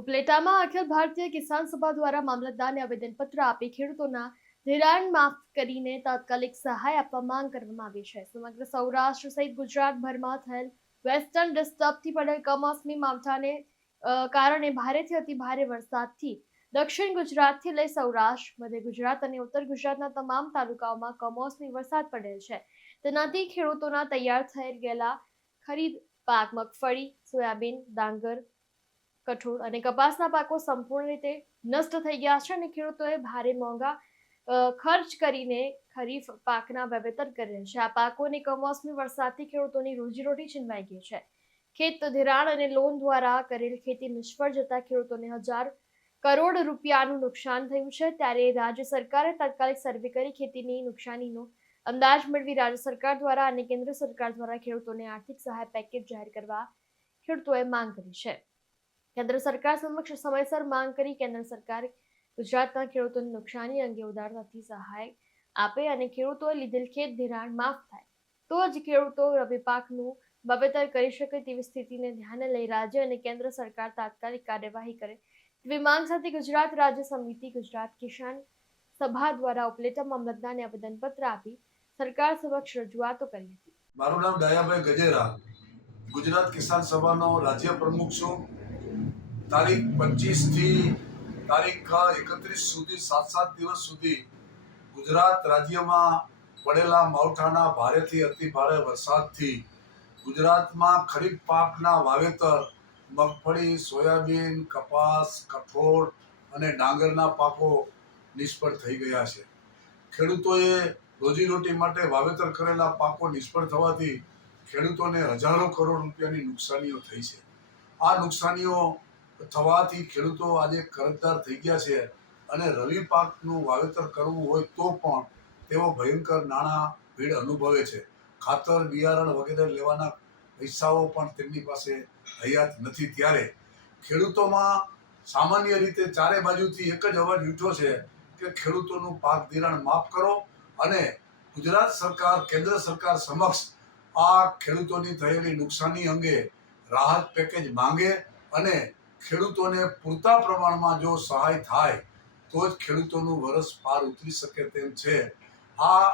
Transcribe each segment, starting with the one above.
ઉપલેટામાં અખિલ ભારતીય કિસાન સભા દ્વારા મામલતદારને આવેદનપત્ર આપી ખેડૂતોના ધિરાણ માફ કરીને તાત્કાલિક સહાય આપવા માંગ કરવામાં આવી છે. સમગ્ર સૌરાષ્ટ્ર સહિત ગુજરાતભરમાં થયેલ વેસ્ટર્ન ડિસ્ટર્બથી પડેલ કમોસમી માવઠાને કારણે ભારેથી અતિ ભારે વરસાદથી દક્ષિણ ગુજરાતથી લઈ સૌરાષ્ટ્ર, મધ્ય ગુજરાત અને ઉત્તર ગુજરાતના તમામ તાલુકાઓમાં કમોસમી વરસાદ પડેલ છે. તેનાથી ખેડૂતોના તૈયાર થઈ ગયેલા ખરીદ પાક મગફળી, સોયાબીન, ડાંગર, કઠોળ અને કપાસના પાકો સંપૂર્ણ રીતે નષ્ટ થઈ ગયા છે અને ખેડૂતોએ ભારે મોંઘા ખર્ચ કરીને ખરીફ પાકના વાવેતર કરેલ છે. આ પાકોને કમોસમી વરસાદથી ખેડૂતોની રોજીરોટી છીનવાઈ ગઈ છે. ખેત ધિરાણ અને લોન દ્વારા કરેલ ખેતી નિષ્ફળ જતા ખેડૂતોને હજાર કરોડ રૂપિયાનું નુકસાન થયું છે. ત્યારે રાજ્ય સરકારે તાત્કાલિક સર્વે કરી ખેતીની નુકસાનીનો અંદાજ મેળવી રાજ્ય સરકાર દ્વારા અને કેન્દ્ર સરકાર દ્વારા ખેડૂતોને આર્થિક સહાય પેકેજ જાહેર કરવા ખેડૂતોએ માંગ કરી છે. કેન્દ્ર સરકાર સમક્ષ સમયસર માંગ કરી કેન્દ્ર સરકાર ગુજરાતના ખેડૂતોની નુકસાની અંગે ઉદારતાથી સહાય આપે અને ખેડૂતોએ લીધેલ ખેત ધિરાણ માફ થાય તો જ ખેડૂતો રવિ પાકનું વાવેતર કરી શકે તેવી સ્થિતિને ધ્યાને લઈ રાજ્ય અને કેન્દ્ર સરકાર તાત્કાલિક કાર્યવાહી કરે તેવી માંગ સાથે ગુજરાત રાજ્ય સમિતિ ગુજરાત કિસાન સભા દ્વારા ઉપલેટા મામલતદારને આવેદનપત્ર આપી સરકાર સમક્ષ રજૂઆતો કરી હતી. મારું નામ દયાભાઈ ગજેરા, ગુજરાત કિસાન સભાનો રાજ્ય પ્રમુખ છું. તારીખ 25 થી તારીખ 31 સુધી 7 દિવસ સુધી ગુજરાત રાજ્યમાં પડેલા માવઠાના ભારેથી અતિ ભારે વરસાદથી ગુજરાતમાં ખરીફ પાકના વાવેતર મગફળી, સોયાબીન, કપાસ, કઠોળ અને ડાંગરના પાકો નિષ્ફળ થઈ ગયા છે. ખેડૂતોએ રોજીરોટી માટે વાવેતર કરેલા પાકો નિષ્ફળ થવાથી ખેડૂતોને હજારો કરોડ રૂપિયાની નુકસાનીઓ થઈ છે. આ નુકસાનીઓ થવાથી ખેડૂતો આજે કરજદાર થઈ ગયા છે અને રવિ પાકનું વાવેતર કરવું હોય તો પણ તેઓ ભયંકર નાણાં ભીડ અનુભવે છે. ખાતર, બિયારણ વગેરે લેવાના પૈસાઓ પણ તેમની પાસે હયાત નથી. ત્યારે ખેડૂતોમાં સામાન્ય રીતે ચારે બાજુથી એક જ અવાજ ઉઠ્યો છે કે ખેડૂતોનું પાક ધિરાણ માફ કરો અને ગુજરાત સરકાર, કેન્દ્ર સરકાર સમક્ષ આ ખેડૂતોની થયેલી નુકસાની અંગે રાહત પેકેજ માંગે અને ખેડૂતોને પૂરતા પ્રમાણમાં જો સહાય થાય તો જ ખેડૂતોનું વરસ પાર ઉતરી શકે તેમ છે. આ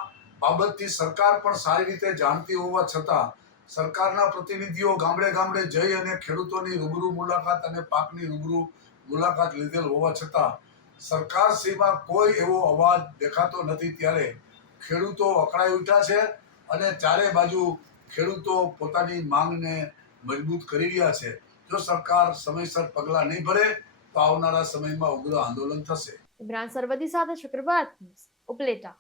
બાબતથી સરકાર પણ સારી રીતે જાણતી હોવા છતાં સરકારના પ્રતિનિધિઓ ગામડે ગામડે જઈ અને ખેડૂતોની રૂબરૂ મુલાકાત અને પાકની રૂબરૂ મુલાકાત લીધેલ હોવા છતાં સરકારશ્રીમાં કોઈ એવો અવાજ દેખાતો નથી. ત્યારે ખેડૂતો અકળાઈ ઉઠ્યા છે અને ચારે બાજુ ખેડૂતો પોતાની માંગને મજબૂત કરી રહ્યા છે. જો સરકાર સમયસર પગલાં નહીં ભરે તો આવનારા સમયમાં ઉગ્ર આંદોલન થશે. ઇમરાન સરવદી સાથે શુક્રવાર ઉપલેટા.